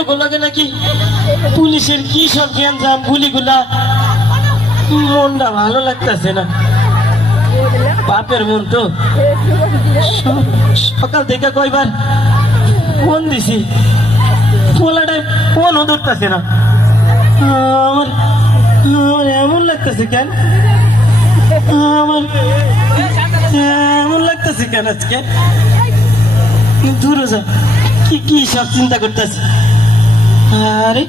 আপনার লাগে নাকি? পুলিশের কি সব জ্ঞান জাম গুলিগুলা? মনটা ভালো লাগতেছে না। বাপের মন তো। সকাল থেকে কয়বার ফোন দিছি। পোলাটায় ফোনও ধরতেছে না। আমার আমার এমন লাগতেছে কেন? আমার এমন লাগতেছে কেন আজকে? দূরে যা। কি কি সব চিন্তা করতেছে? আরে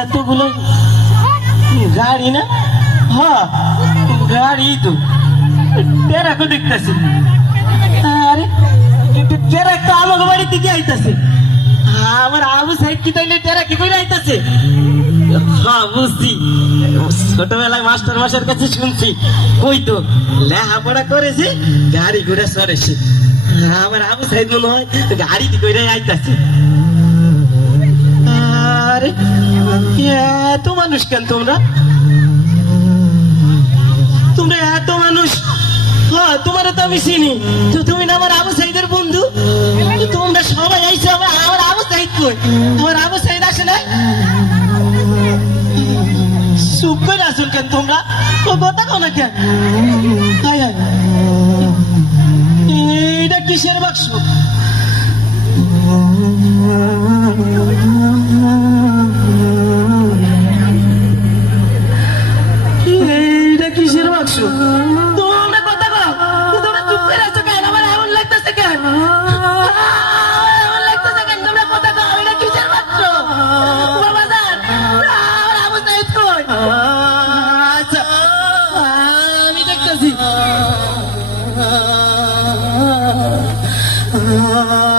এতগুলো গাড়ি না? হ্যাঁ গাড়ি তো। টেরাকো দেখতেছি। আরে টেরাক তো আমাকে বাড়ির দিকে আইতাছে। আমার আবু সাইড কি তাইলে টেরা কি করে আইতাছে? হ্যাঁ বুঝছি। ছোটবেলায় মাস্টার মাসের কাছে শুনছি। ওই তো, লেখাপড়া করেছে, গাড়ি ঘুরে সরেছে আমার আবু সাইড মনে হয় গাড়ি করে আইতাছে। আরে এত মানুষ কেন তোমরা? তোমরা এত মানুষ? হ্যাঁ তোমার তো আমি চিনি। তো তুমি না আমার আবু সাইদের বন্ধু? তোমরা সবাই আইছো, আমার আমার আবু কই? আমার আবু সাইদ আসে না চুপ করে আসুন কেন তোমরা? ও, কথা কো না কেন? হায় এইটা কিসের বাক্স? আসো। তোমরা কথা কও। তোমরা চুপ করে আছো কেন? আমার এমন লাগতেছে কেন? এমন লাগতেছে কেন? তোমরা কথা কও, এটা কিসের মাত্র? বাবা দান আমার আবু সাইদ কই? আচ্ছা। আমি দেখতেছি। Ah